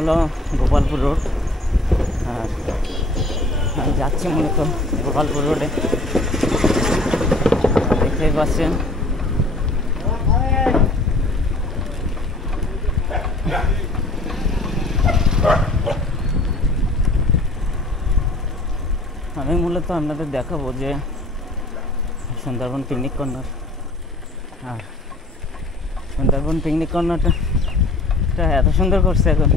হলো গোপালপুর রোড। আর আমি যাচ্ছি মূলত গোপালপুর রোডে, দেখতেই পাচ্ছেন। আমি মূলত আপনাদের দেখাবো যে সুন্দরবন পিকনিক কর্নার। আর সুন্দরবন পিকনিক কর্নারটা এত সুন্দর করছে এখন,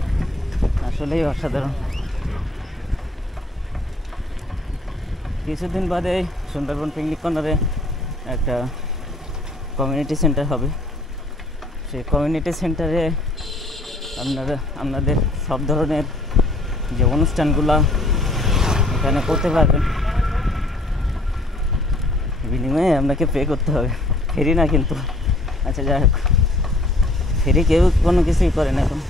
আসলেই অসাধারণ। কিছুদিন বাদে সুন্দরবন পিকনিক কর্নারে একটা কমিউনিটি সেন্টার হবে। সেই কমিউনিটি সেন্টারে আপনাদের সব ধরনের যে অনুষ্ঠানগুলো এখানে করতে পারবেন। বিনিময়ে আপনাকে পে করতে হবে, ফ্রি না কিন্তু। আচ্ছা যাই হোক, ফ্রি কেউ কোনো কিছুই করে না এখন।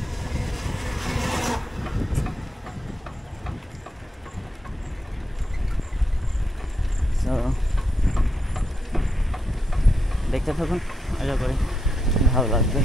দেখতে থাকুন, আশা করি ভালো লাগবে।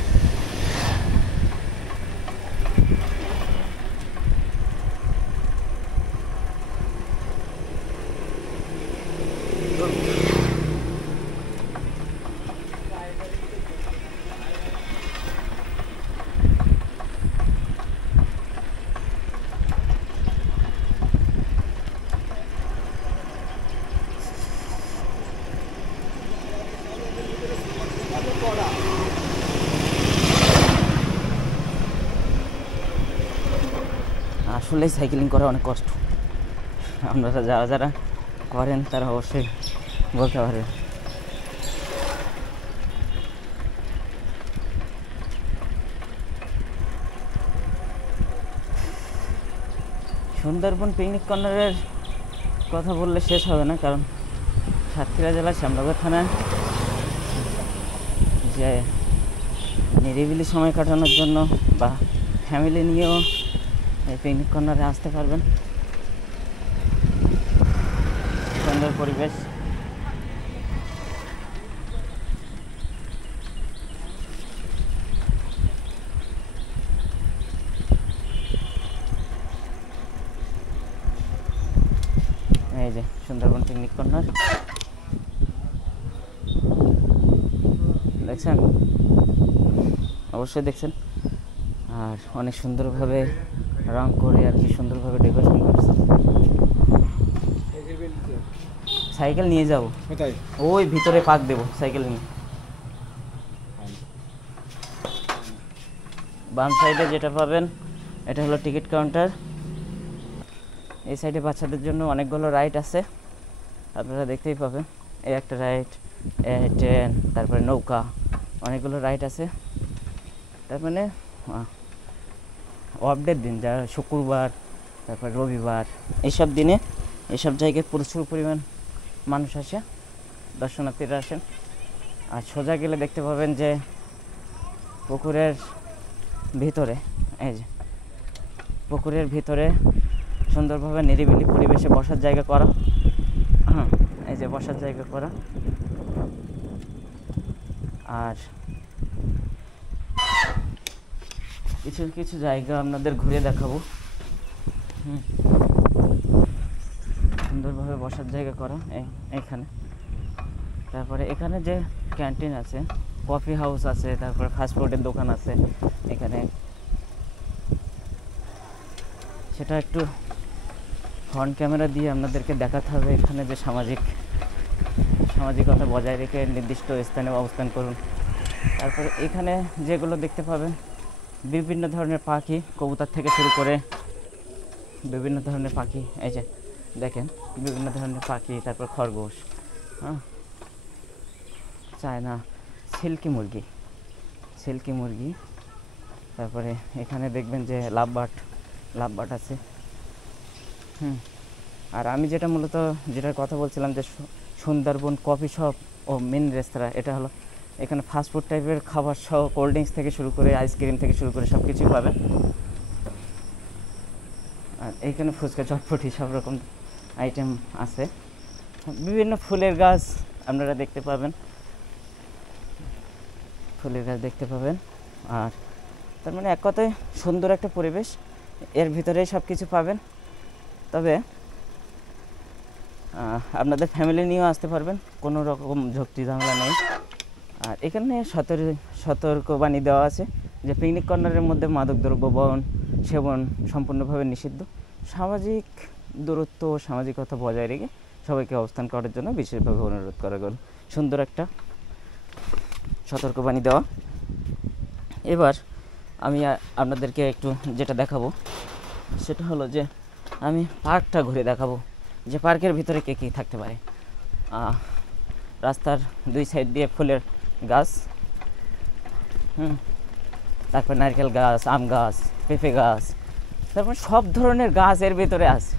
আসলেই সাইকেলিং করা অনেক কষ্ট। আপনারা যারা যারা করেন তারা অবশ্যই বলতে পারবেন। সুন্দরবন পিকনিক কর্নারের কথা বললে শেষ হবে না, কারণ সাতক্ষীরা জেলার শ্যামনগর থানায় যে নিরিবিলি সময় কাটানোর জন্য বা ফ্যামিলি নিয়েও এই পিকনিক কর্নারে আসতে পারবেন। সুন্দর পরিবেশ। এই যে সুন্দরবন পিকনিক কর্নার দেখছেন, অবশ্যই দেখছেন। আর অনেক সুন্দরভাবে রং করে আর কি সুন্দরভাবে ডেকোরেশন করছে। সাইকেল নিয়ে যাব ওই ভিতরে পাক দেবো সাইকেল নিয়ে। বাম সাইডে যেটা পাবেন এটা হলো টিকিট কাউন্টার। এই সাইডে বাচ্চাদের জন্য অনেকগুলো রাইড আছে, আপনারা দেখতেই পাবেন। এই একটা রাইড, ট্রেন, তারপরে নৌকা, অনেকগুলো রাইড আছে। তার মানে অফডের দিন, যা শুক্রবার, তারপর রবিবার, এইসব দিনে এইসব জায়গায় প্রচুর পরিমাণ মানুষ আসে, দর্শনার্থীরা আসেন। আর সোজা গেলে দেখতে পাবেন যে পুকুরের ভিতরে, এই যে পুকুরের ভিতরে সুন্দরভাবে নিরিবিলি পরিবেশে বসার জায়গা করা। হ্যাঁ, এই যে বসার জায়গা করা। আর কিছু কিছু জায়গা আপনাদের ঘুরে দেখাবো। সুন্দরভাবে বসার জায়গা করা এখানে। তারপরে এখানে যে ক্যান্টিন আছে, কফি হাউস আছে, তারপরে ফাস্টফুডের দোকান আছে এখানে। সেটা একটু ফ্রন্ট ক্যামেরা দিয়ে আপনাদেরকে দেখাতে হবে। এখানে যে সামাজিকতা বজায় রেখে নির্দিষ্ট স্থানে অবস্থান করুন। তারপরে এখানে যেগুলো দেখতে পাবেন বিভিন্ন ধরনের পাখি, কবুতর থেকে শুরু করে বিভিন্ন ধরনের পাখি। এই যে দেখেন বিভিন্ন ধরনের পাখি, তারপর খরগোশ, হ্যাঁ, চায়না সিল্কি মুরগি। তারপরে এখানে দেখবেন যে লাভবার্ড আছে। আর আমি যেটার কথা বলছিলাম যে সুন্দরবন কফি শপ ও মেন রেস্তোরাঁ, এটা হলো এখানে ফাস্টফুড টাইপের খাবার সহ কোল্ড ড্রিঙ্কস থেকে শুরু করে আইসক্রিম থেকে শুরু করে সব কিছুই পাবেন। আর এইখানে ফুচকা, চটপটি সব রকম আইটেম আছে। বিভিন্ন ফুলের গাছ আপনারা দেখতে পাবেন, আর তার মানে এক কথায় সুন্দর একটা পরিবেশ। এর ভিতরেই সব কিছু পাবেন। তবে আপনাদের ফ্যামিলি নিয়েও আসতে পারবেন, কোনো রকম ঝক্কি ঝামেলা নেই। আর এখানে সতর্কবাণী দেওয়া আছে যে পিকনিক কর্নারের মধ্যে মাদকদ্রব্য সেবন সম্পূর্ণভাবে নিষিদ্ধ। সামাজিক দূরত্ব ও সামাজিকতা বজায় রেখে সবাইকে অবস্থান করার জন্য বিশেষভাবে অনুরোধ করা গেল। সুন্দর একটা সতর্কবাণী দেওয়া। এবার আমি আপনাদেরকে একটু যেটা দেখাবো সেটা হলো যে আমি পার্কটা ঘুরে দেখাবো, যে পার্কের ভিতরে কে কী থাকতে পারে। রাস্তার দুই সাইড দিয়ে ফুলের গাছ, তারপর নারকেল গাছ, আম গাছ, পেঁপে গাছ, তারপর সব ধরনের গাছ এর ভিতরে আছে।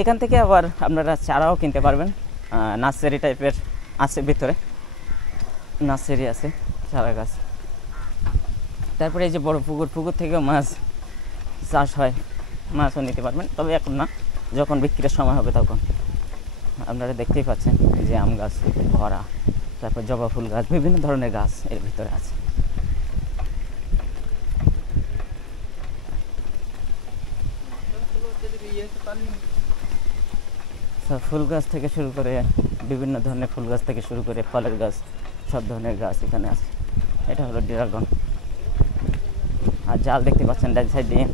এখান থেকে আবার আপনারা চারাও কিনতে পারবেন, নার্সারি টাইপের আছে, ভিতরে নার্সারি আছে, চারা গাছ। তারপরে এই যে বড় পুকুর থেকেও মাছ চাষ হয়, মাছও নিতে পারবেন, তবে এখন না, যখন বিক্রির সময় হবে তখন। আপনারা দেখতেই পাচ্ছেন যে আম গাছ ভরা, তারপর জবা ফুল গাছ, বিভিন্ন ধরনের গাছ এর ভিতরে আছে। ফুল গাছ থেকে শুরু করে বিভিন্ন ধরনের ফুল গাছ থেকে শুরু করে ফলের গাছ, সব ধরনের গাছ এখানে আছে। এটা হলো ড্রাগন। আর জাল দেখতে পাচ্ছেন ডান সাইড দিয়ে।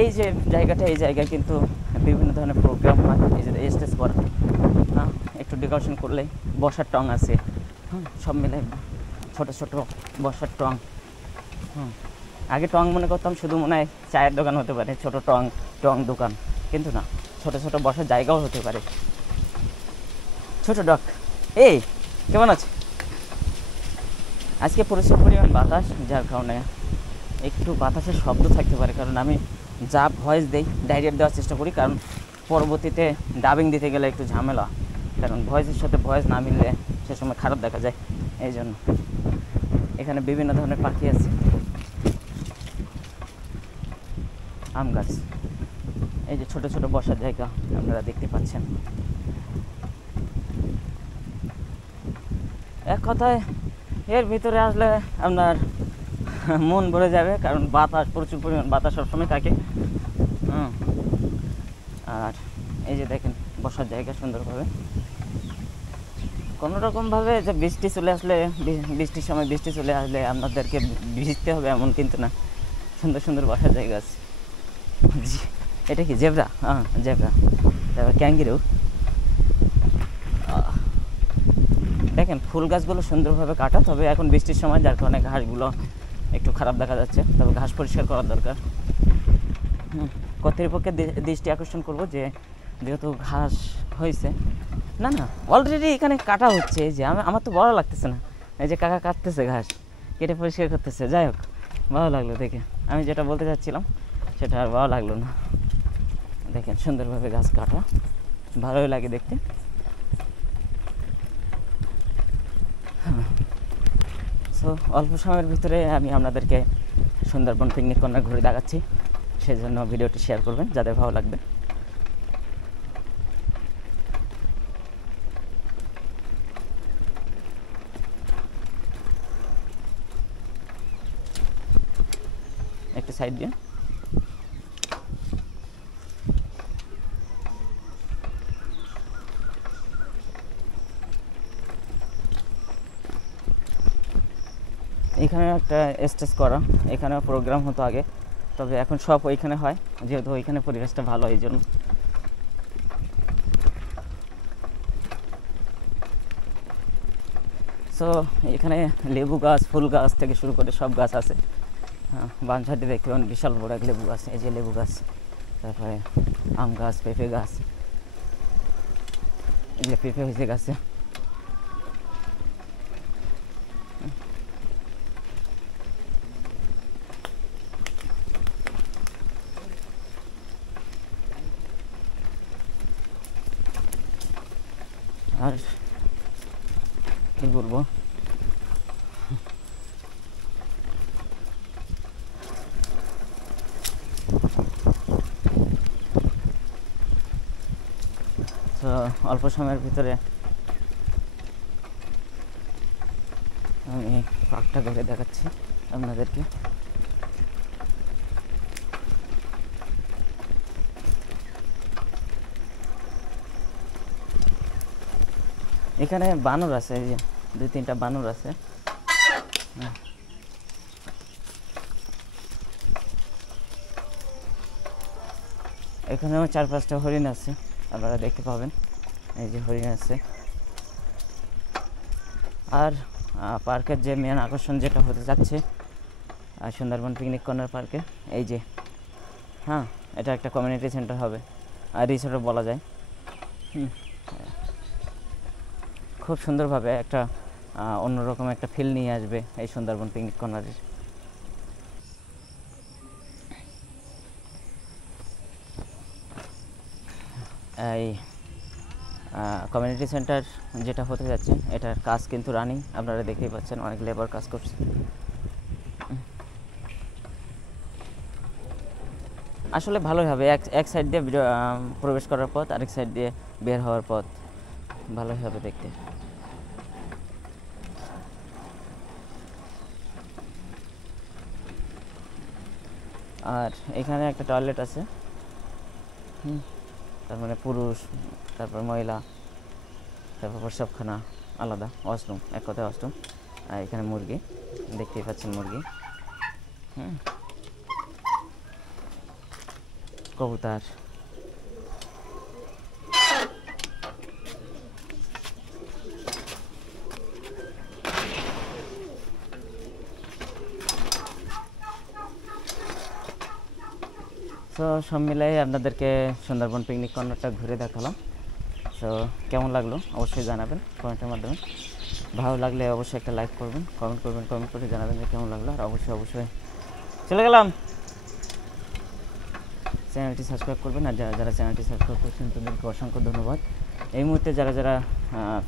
এই যে জায়গাটা, এই জায়গায় কিন্তু বিভিন্ন ধরনের প্রোগ্রাম হয়। এই যে স্টেজ করা, একটু ডেকোরেশন করলে বসার টং আছে, সব মিলে ছোট ছোট বসার টং। আগে টং মনে করতাম শুধু মনে হয় চায়ের দোকান হতে পারে, ছোট টং দোকান, কিন্তু না, ছোট ছোট বসার জায়গাও হতে পারে। ছোট ডক, এই কেমন আছে? আজকে প্রচুর পরিমাণ বাতাস, যার কারণে একটু বাতাসের শব্দ থাকতে পারে, কারণ আমি যা ভয়েস দেই ডাইরেক্ট দেওয়ার চেষ্টা করি, কারণ পরবর্তীতে ডাবিং দিতে গেলে একটু ঝামেলা, কারণ ভয়েসের সাথে ভয়েস না মিললে সে সময় খারাপ দেখা যায়। এই জন্য এখানে বিভিন্ন ধরনের পাখি আছে। আম গাছ, এই যে ছোট ছোট বসার জায়গা আপনারা দেখতে পাচ্ছেন। এক কথায় এর ভিতরে আসলে আপনার মন ভরে যাবে, কারণ বাতাস, প্রচুর পরিমাণ বাতাস সবসময় থাকে। আর এই যে দেখেন বসার জায়গা সুন্দরভাবে, কোনো রকমভাবে যে বৃষ্টির সময় বৃষ্টি চলে আসলে আপনাদেরকে ভিজতে হবে এমন কিন্তু না, সুন্দর সুন্দর বসার জায়গা আছে। এটা কি জেব্রা? জেব্রা, তারপর ক্যাঙ্গিরু। দেখেন ফুল গাছগুলো সুন্দরভাবে কাটা, তবে এখন বৃষ্টির সময়, যার কারণে ঘাসগুলো একটু খারাপ দেখা যাচ্ছে, তবে ঘাস পরিষ্কার করার দরকার। কর্তৃপক্ষের দৃষ্টি আকর্ষণ করব যে যেহেতু ঘাস হয়েছে, না অলরেডি এখানে কাটা হচ্ছে। এই যে আমার তো ভালো লাগতেছে না, এই যে কাকা কাটতেছে ঘাস, কেটে পরিষ্কার করতেছে। যাই হোক, ভালো লাগলো দেখে। আমি যেটা বলতে চাচ্ছিলাম সেটা আর ভালো লাগলো না। দেখেন সুন্দরভাবে গাছ কাটা, ভালোই লাগে দেখতে। সো অল্প সময়ের ভিতরে আমি আপনাদেরকে সুন্দরবন পিকনিক কর্নার ঘুরে দেখাচ্ছি, সেই জন্য ভিডিওটি শেয়ার করবেন যাদের ভালো লাগবে। একটা সাইড দিয়ে এখানে একটা স্টেজ করা, এখানেও প্রোগ্রাম হতো আগে, তবে এখন সব ওইখানে হয়, যেহেতু ওইখানে পরিবেশটা ভালো, এই জন্য। সো এখানে লেবু গাছ, ফুল গাছ থেকে শুরু করে সব গাছ আছে। বাম সাইডে দেখতে পাবেন বিশাল বড় এক লেবু গাছ, এই যে লেবু গাছ, তারপরে আম গাছ, পেঁপে গাছ, এই যে পেঁপে হয়েছে গাছে। আর কি বলবো, তো অল্প সময়ের ভিতরে পার্কটা ঘুরে দেখাচ্ছি আপনাদেরকে। এখানে বানর আছে, এই যে 2-3টা বানর আছে। এখানেও 4-5টা হরিণ আছে, আপনারা দেখতে পাবেন। এই যে হরিণ আছে। আর পার্কের যে মেন আকর্ষণ যেটা হতে যাচ্ছে সুন্দরবন পিকনিক কর্নার পার্কে, এই যে হ্যাঁ, এটা একটা কমিউনিটি সেন্টার হবে আর রিসোর্টও বলা যায়। খুব সুন্দরভাবে একটা অন্যরকম একটা ফিল নিয়ে আসবে এই সুন্দরবন পিকনিক কর্নারের। এই কমিউনিটি সেন্টার যেটা হতে যাচ্ছে এটার কাজ কিন্তু রানিং, আপনারা দেখতেই পাচ্ছেন, অনেক লেবার কাজ করছে। আসলে ভালোই হবে, এক সাইড দিয়ে প্রবেশ করার পথ, আরেক সাইড দিয়ে বের হওয়ার পথ, ভালোই হবে দেখতে। আর এখানে একটা টয়লেট আছে, তার মানে পুরুষ, তারপর মহিলা, তারপর প্রস্রাবখানা আলাদা, ওয়াশরুম, এক কথায় ওয়াশরুম। আর এখানে মুরগি দেখতেই পাচ্ছেন, মুরগি, কবুতর। তো সব মিলাই আপনাদেরকে সুন্দরবন পিকনিক কর্নারটা ঘুরে দেখালাম। তো কেমন লাগলো অবশ্যই জানাবেন কমেন্টের মাধ্যমে। ভালো লাগলে অবশ্যই একটা লাইক করবেন, কমেন্ট করে জানাবেন যে কেমন লাগলো। আর অবশ্যই চলে গেলাম, চ্যানেলটি সাবস্ক্রাইব করবেন। আর যারা চ্যানেলটি সাবস্ক্রাইব করছেন তাদেরকে অসংখ্য ধন্যবাদ। এই মুহূর্তে যারা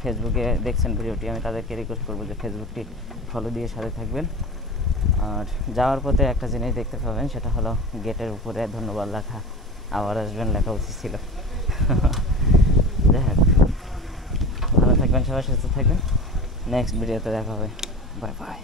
ফেসবুকে দেখছেন ভিডিওটি, আমি তাদেরকে রিকোয়েস্ট করবো যে ফেসবুকটি ফলো দিয়ে সাথে থাকবেন। আর যাওয়ার পথে একটা জিনিস দেখতে পাবেন, সেটা হলো গেটের উপরে ধন্যবাদ লেখা, আবার আসবেন লেখা উচিত ছিল। যাই হোক, ভালো থাকবেন সবাই, সুস্থ থাকবেন। নেক্সট ভিডিওতে দেখা হবে, বাই বাই।